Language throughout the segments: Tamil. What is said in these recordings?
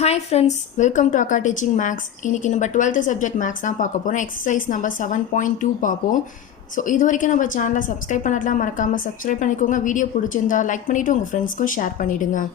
Hi friends, welcome to Akka Teaching Max. இன்னைக்கு நம்ம 12th subject Max தான் பார்க்க போறோம். Exercise number 7.2 பார்ப்போம். ஸோ இது வரைக்கும் நம்ம சேனலை சப்ஸ்கிரைப் பண்ணலாம், மறக்காமல் சப்ஸ்கிரைப் பண்ணிக்கோங்க. வீடியோ பிடிச்சிருந்தா லைக் பண்ணிவிட்டு உங்கள் ஃப்ரெண்ட்ஸ்க்கும் ஷேர் பண்ணிவிடுங்க.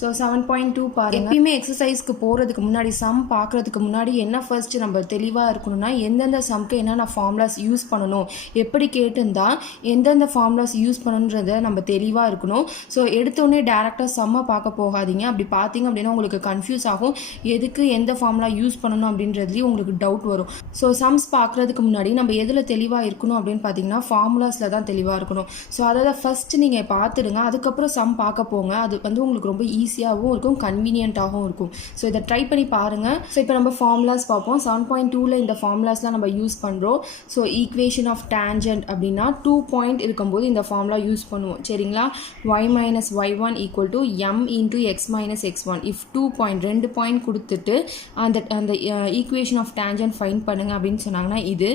ஸோ 7.2 பாருங்கள். எப்பயுமே எக்ஸசைஸ்க்கு போகிறதுக்கு முன்னாடி சம் பார்க்குறதுக்கு முன்னாடி என்ன ஃபர்ஸ்ட்டு நம்ம தெளிவாக இருக்கணும்னா எந்தெந்த சம்க்கு என்னென்ன ஃபார்முலாஸ் யூஸ் பண்ணணும், எப்படி கேட்டுருந்தா எந்தெந்த ஃபார்முலாஸ் யூஸ் பண்ணணுன்றதை நம்ம தெளிவாக இருக்கணும். ஸோ எடுத்தோடனே டேரெக்டாக சம்மை பார்க்க போகாதீங்க. அப்படி பார்த்தீங்க அப்படின்னா உங்களுக்கு கன்ஃபியூஸ் ஆகும், எதுக்கு எந்த ஃபார்முலா யூஸ் பண்ணணும் அப்படின்றதுலேயும் உங்களுக்கு டவுட் வரும். ஸோ சம்ஸ் பார்க்குறதுக்கு முன்னாடி நம்ம எதில் தெளிவாக இருக்கணும் அப்படின்னு பார்த்தீங்கன்னா ஃபார்முலாஸில் தான் தெளிவாக இருக்கணும். ஸோ அதை ஃபஸ்ட்டு நீங்கள் பார்த்துடுங்க, அதுக்கப்புறம் சம் பார்க்க போங்க. அது உங்களுக்கு ரொம்ப ஈஸியாகவும் இருக்கும், கன்வீனியண்ட்டாகவும் இருக்கும். ஸோ இதை ட்ரை பண்ணி பாருங்கள். ஸோ இப்போ நம்ம ஃபார்முலாஸ் பார்ப்போம். 7.2ல் இந்த ஃபார்முலாஸ்லாம் நம்ம யூஸ் பண்ணுறோம். ஸோ ஈக்குவேஷன் ஆஃப் டேஞ்சன்ட் அப்படின்னா 2 பாயிண்ட் இருக்கும்போது இந்த ஃபார்முலா யூஸ் பண்ணுவோம், சரிங்களா? y minus y1 equal to m into x minus x1. If 2 point 2 point கொடுத்துட்டு அந்த ஈக்குவேஷன் ஆஃப் டேஞ்சன்ட் ஃபைண்ட் பண்ணுங்க அப்படின்னு சொன்னாங்கன்னா இது,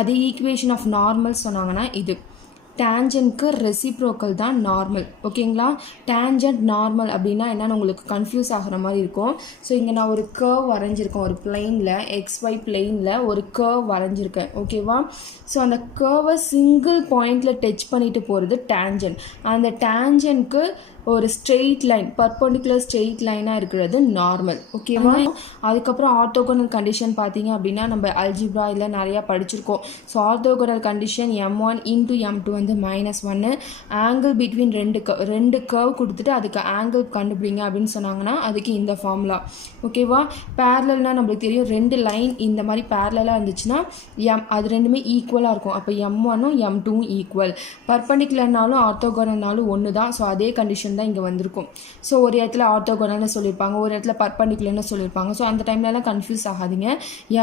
அது ஈக்குவேஷன் ஆஃப் நார்மல் சொன்னாங்கன்னா இது. டேஞ்சன்ட்க்கு ரெசிப்ரோக்கல் தான் நார்மல், ஓகேங்களா? டேஞ்சன்ட் நார்மல் அப்படின்னா என்னென்னு உங்களுக்கு கன்ஃபியூஸ் ஆகிற மாதிரி இருக்கும். ஸோ இங்கே நான் ஒரு கர்வ் வரைஞ்சிருக்கேன், ஒரு பிளெயினில் XY பிளெயினில் ஒரு கர்வ் வரைஞ்சிருக்கேன், ஓகேவா? ஸோ அந்த கர்வை சிங்கிள் பாயிண்டில் டச் பண்ணிட்டு போகிறது டேஞ்சன்ட். அந்த டேஞ்சன்ட்க்கு ஒரு ஸ்ட்ரெயிட் லைன், பர்பெண்டிகுலர் ஸ்ட்ரெயிட் லைனாக இருக்கிறது நார்மல், ஓகேவா? அதுக்கப்புறம் ஆர்த்தோகோனல் கண்டிஷன் பார்த்தீங்க அப்படின்னா நம்ம அல்ஜிப்ரா இல்லை நிறையா படிச்சிருக்கோம். So orthogonal condition m1 into m2 வந்து -1. ஆங்கிள் பிட்வீன் ரெண்டு கர்வ் கொடுத்துட்டு அதுக்கு ஆங்கிள் கண்டுபிடிங்க அப்படின்னு சொன்னாங்கன்னா அதுக்கு இந்த ஃபார்முலா, ஓகேவா? பேரலல்னால் நம்மளுக்கு தெரியும், ரெண்டு லைன் இந்த மாதிரி பேரலாக இருந்துச்சுன்னா அது ரெண்டுமே ஈக்குவலாக இருக்கும். அப்போ m1ம் m2ம் ஈக்குவல். பர்பெண்டிகுலர்னாலும் ஆர்த்தோகோனல்னாலும் ஒன்று தான். ஸோ அதே கண்டிஷன் தான் இங்கே வந்திருக்கும். ஸோ ஒரு இடத்துல ஆர்த்தோகோனல்னு சொல்லியிருப்பாங்க, ஒரு இடத்துல பர்பெண்டிகுலர்னு சொல்லியிருப்பாங்க. ஸோ அந்த டைம்லலாம் கன்ஃபியூஸ் ஆகாதீங்க.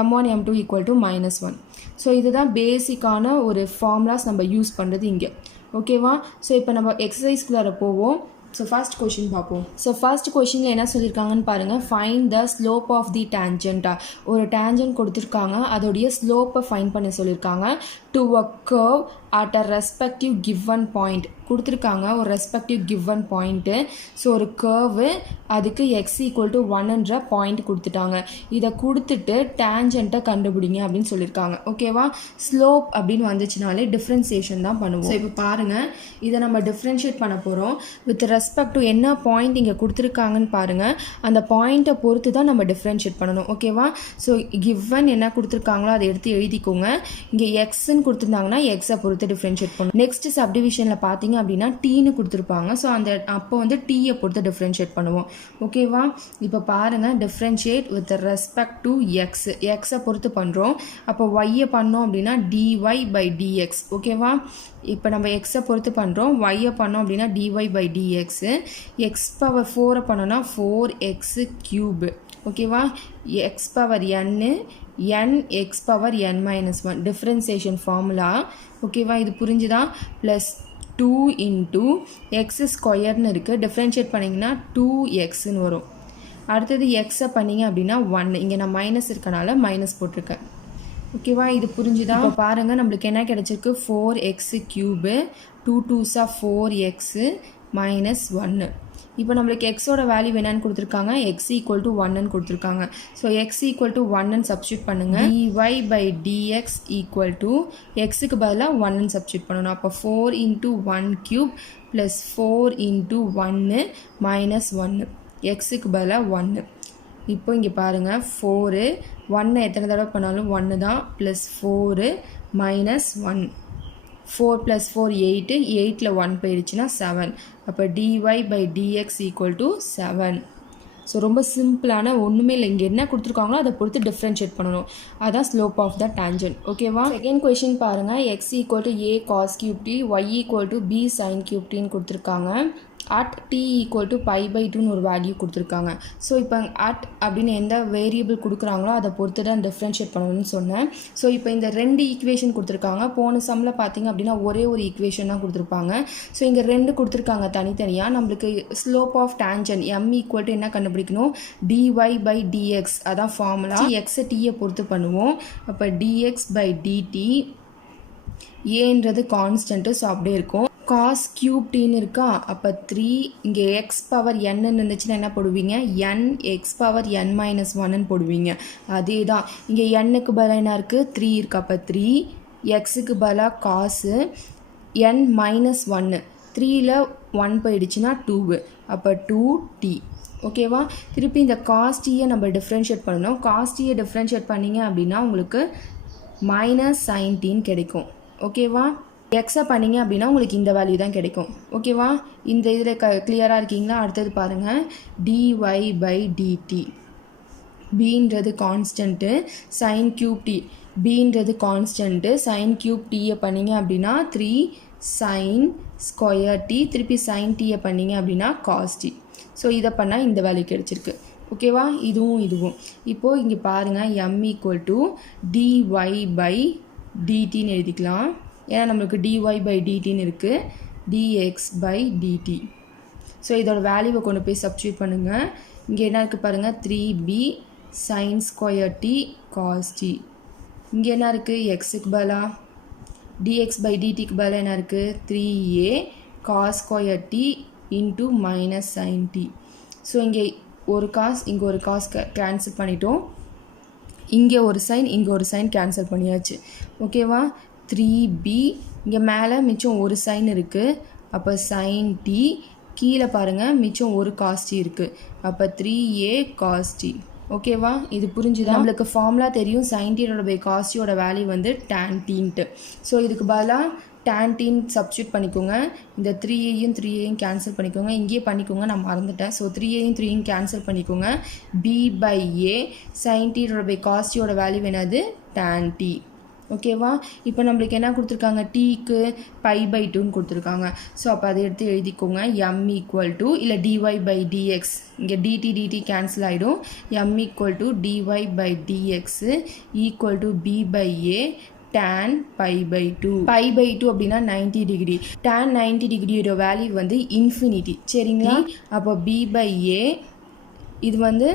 m1 m2 equal to -1. So இதுதான் பேசிக்கான ஒரு ஃபார்முலாஸ் நம்ம யூஸ் பண்ணுறது இங்கே, ஓகேவா? ஸோ இப்போ நம்ம எக்ஸசைஸ்குள்ளார போவோம். ஸோ ஃபர்ஸ்ட் கொஷின் பார்ப்போம். ஸோ ஃபர்ஸ்ட் கொஷினில் என்ன சொல்லியிருக்காங்கன்னு பாருங்கள். Find the slope of the டேஞ்சன்ட்டா. ஒரு டேஞ்சன்ட் கொடுத்துருக்காங்க, அதோடைய ஸ்லோப்பை ஃபைண்ட் பண்ண சொல்லியிருக்காங்க. To a curve at a respective given point கொடுத்துருக்காங்க, ஒரு ரெஸ்பெக்டிவ் கிவன் பாயிண்ட்டு. ஸோ ஒரு கர்வு, அதுக்கு x ஈக்குவல் டு 1ன்ற பாயிண்ட் கொடுத்துட்டாங்க. இதை கொடுத்துட்டு டேஞ்சன்ட்டை கண்டுபிடிங்க அப்படின்னு சொல்லியிருக்காங்க, ஓகேவா? ஸ்லோப் அப்படின்னு வந்துச்சுனாலே டிஃப்ரென்சியேஷன் தான் பண்ணுவோம். ஸோ இப்போ பாருங்கள், இதை நம்ம டிஃப்ரென்ஷியேட் பண்ண போகிறோம். வித் ரெஸ்பெக்ட் டு என்ன பாயிண்ட் இங்கே கொடுத்துருக்காங்கன்னு பாருங்கள், அந்த பாயிண்ட்டை பொறுத்து தான் நம்ம டிஃப்ரென்ஷியேட் பண்ணணும், ஓகேவா? ஸோ கிவன் என்ன கொடுத்துருக்காங்களோ அதை எடுத்து எழுதிக்கோங்க. இங்கே எக்ஸ்ன்னு கொடுத்துருந்தாங்கன்னா எக்ஸை பொறுத்து டிஃப்ரென்ஷியேட் பண்ணணும். நெக்ஸ்ட் சப்டிவிஷனில் பார்த்தீங்க அப்படின்னா டீன்னு கொடுத்துருப்பாங்க. ஸோ அந்த அப்போ வந்து டீயை பொறுத்து டிஃப்ரென்ஷியேட் பண்ணுவோம், ஓகேவா? இப்போ பாருங்கள், டிஃப்ரென்ஷியேட் வித் ரெஸ்பெக்ட் டு எக்ஸை பொறுத்து பண்ணுறோம். அப்போ ஒய்யை பண்ணோம் அப்படின்னா dy/dx, ஓகேவா? இப்போ நம்ம எக்ஸை பொறுத்து பண்ணுறோம், ஒய்யை பண்ணோம் அப்படின்னா dy/dx. எக்ஸ் பவர் 4 பண்ணோன்னா 4x³, ஓகேவா? X power n x power n-1 differentiation formula, ஓகேவா? இது புரிஞ்சுதா? ப்ளஸ் 2 இன்ட்டு எக்ஸ் ஸ்கொயர்னு இருக்குது, டிஃப்ரென்ஷியேட் பண்ணிங்கன்னா 2xன்னு வரும். அடுத்தது எக்ஸை பண்ணிங்க அப்படின்னா 1. இங்கே நான் மைனஸ் இருக்கனால மைனஸ் போட்டிருக்கேன், ஓகேவா? இது புரிஞ்சுதா? இப்போ பாருங்கள், நம்மளுக்கு என்ன கிடச்சிருக்கு? 4x³, 2 2s 4x -1. இப்போ நம்மளுக்கு எக்ஸோட வேல்யூ என்னன்னு கொடுத்துருக்காங்க, x ஈக்குவல் டு 1ன்னு கொடுத்துருக்காங்க. ஸோ x ஈக்குவல் டு 1ன்னு சப்ஸ்டியூட் பண்ணுங்கள். dy/dx ஈக்குவல் டு எக்ஸுக்கு பதிலாக 1ன்னு சப்ஸ்டியூட் பண்ணணும். அப்போ 4 இன்ட்டு 1³ ப்ளஸ் 4 இன்ட்டு 1 -1, எக்ஸுக்கு பதிலாக 1. இப்போ இங்கே பாருங்கள், 4 1 எத்தனை தடவை பண்ணாலும் 1 தான், ப்ளஸ் 4 -1. 4 + 4 8, 8ல் 1 போயிடுச்சுன்னா 7. அப்போ dy/dx ஈக்குவல் டு 7. ஸோ ரொம்ப சிம்பிளான, ஒன்றுமே இல்லை, இங்கே என்ன கொடுத்துருக்காங்களோ அதை பொறுத்து டிஃப்ரென்ஷியேட் பண்ணணும். அதான் ஸ்லோப் ஆஃப் த டேஞ்சன்ட், ஓகேவா? செகண்ட் கொஷின் பாருங்கள். x equal to a cos3t, y equal to b sin3tன்னு கொடுத்துருக்காங்க. at t ஈக்குவல் டு π/2ன்னு ஒரு வேல்யூ கொடுத்துருக்காங்க. ஸோ இப்போ at அப்படின்னு எந்த வேரியபிள் கொடுக்குறாங்களோ அதை பொறுத்து தான் டிஃப்ரென்ஷியேட் பண்ணணும்னு சொன்னேன். ஸோ இப்போ இந்த ரெண்டு ஈக்குவேஷன் கொடுத்துருக்காங்க. போன சம்மில் பார்த்தீங்க அப்படின்னா ஒரே ஒரு ஈக்குவேஷன் தான் கொடுத்துருப்பாங்க. ஸோ இங்கே ரெண்டு கொடுத்துருக்காங்க தனித்தனியாக. நம்மளுக்கு slope of tangent m equal to என்ன கண்டுபிடிக்கணும், dy/dx, அதான் ஃபார்முலா. எக்ஸை டீயை பொறுத்து பண்ணுவோம். அப்போ dx/dt, ஏன்றது கான்ஸ்டன்ட்டு, ஸோ அப்படியே இருக்கும். காஸ் கியூப் டீன்னு இருக்கா, அப்போ 3 இங்கே எக்ஸ் பவர் என்னு இருந்துச்சுன்னா என்ன போடுவீங்க, N X power n minus ஒன்னு போடுவீங்க. அதே தான் இங்கே எண்ணுக்கு பதிலாக என்ன இருக்குது, 3 இருக்குது. அப்போ 3 எக்ஸுக்கு பதிலாக காசு என் மைனஸ் ஒன்று, 3ல் 1 போயிடுச்சுன்னா 2, அப்போ 2t. ஓகேவா? திருப்பி இந்த காஸ்டியை நம்ம டிஃப்ரென்ஷியேட் பண்ணணும். காஸ்டியை டிஃப்ரென்ஷியேட் பண்ணிங்க அப்படின்னா உங்களுக்கு மைனஸ் சைன்டீன் கிடைக்கும். ஓகேவா? எக்ஸை பண்ணிங்க அப்படின்னா உங்களுக்கு இந்த வேல்யூ தான் கிடைக்கும். ஓகேவா? இந்த இதில் கிளியராக இருக்கீங்களா? அடுத்தது பாருங்கள், டிஒய் பை டிடி. பீன்றது கான்ஸ்டன்ட்டு, சைன் கியூப் டி. பீன்றது கான்ஸ்டன்ட்டு, சைன் கியூப் டீயை பண்ணிங்க அப்படின்னா 3 சைன் ஸ்கொயர் டி. திருப்பி சைன் டீயை பண்ணிங்க அப்படின்னா காஸ் டி. ஸோ இதை பண்ணால் இந்த வேல்யூ கிடச்சிருக்கு. ஓகேவா? இதுவும் இப்போது இங்கே பாருங்கள், M equal to dy by டிடின்னு எழுதிக்கலாம். ஏன்னா நம்மளுக்கு டிஒய் பை டிடின்னு இருக்குது, டிஎக்ஸ் பை டிடி. ஸோ இதோட வேல்யூவை கொண்டு போய் சப்ஸ்டியூட் பண்ணுங்கள். இங்கே என்ன இருக்குது பாருங்கள், 3b sine square t cos t. இங்கே என்ன இருக்குது, எக்ஸுக்கு பதிலாக டிஎக்ஸ் பை டிடிக்கு பதிலாக என்ன இருக்குது, 3a cos square t into minus sine t. So இங்கே ஒரு காஸ் இங்கே ஒரு காஸ் கேன்சல் பண்ணிட்டோம். இங்கே ஒரு சைன் இங்கே ஒரு சைன் கேன்சல் பண்ணியாச்சு. ஓகேவா? 3b இங்கே மேலே மிச்சம் ஒரு சைன் இருக்குது, அப்போ சைன் டி. கீழே பாருங்கள் மிச்சம் ஒரு காஸ்டி இருக்குது, அப்போ 3a காஸ்டி. ஓகேவா? இது புரிஞ்சுதான். நம்மளுக்கு ஃபார்முலா தெரியும், சைன் டீயோட பை காஸ்டியோட வேல்யூ வந்து டேன் டீன்ட்டு. ஸோ இதுக்கு பதிலாக டேன் டீன் சப்ஸ்டியூட் பண்ணிக்கோங்க. இந்த 3a கேன்சல் பண்ணிக்கோங்க. இங்கேயே பண்ணிக்கோங்க, நான் மறந்துட்டேன். ஸோ 3a கேன்சல் பண்ணிக்கோங்க. b பை a சைன் டீயோட பை காஸ்டியோட வேல்யூ என்னது, டேன் டி. ஓகேவா? இப்போ நம்மளுக்கு என்ன கொடுத்துருக்காங்க, டீக்கு π/2ன்னு கொடுத்துருக்காங்க. ஸோ அப்போ அதை எடுத்து எழுதிக்கோங்க. எம் ஈக்குவல் டு இல்லை டிஒய் பை டிஎக்ஸ், இங்கே டிடி கேன்சல் ஆகிடும். M equal to dy by dx equal to b by a tan π/2. π/2 அப்படின்னா 90 டிகிரி. tan 90 டிகிரியோட வேல்யூ வந்து இன்ஃபினிட்டி. சரிங்களா? அப்போ b பை a இது வந்து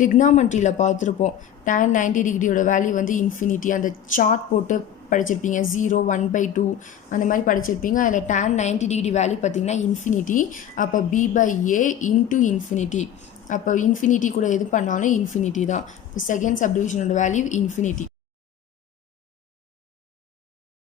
டிக்னாமெண்ட்ரியில் பார்த்துருப்போம். tan 90 டிகிரியோட வேல்யூ வந்து இன்ஃபினிட்டி. அந்த சார்ட் போட்டு படிச்சிருப்பீங்க, 0, 1/2 அந்த மாதிரி படிச்சிருப்பீங்க. அதில் tan 90 டிகிரி வேல்யூ பார்த்திங்கன்னா இன்ஃபினிட்டி. அப்போ b by a into infinity. அப்போ இன்ஃபினிட்டி கூட எது பண்ணாலும் இன்ஃபினிட்டி தான். இப்போ செகண்ட் சப்டிவிஷனோட வேல்யூ இன்ஃபினிட்டி.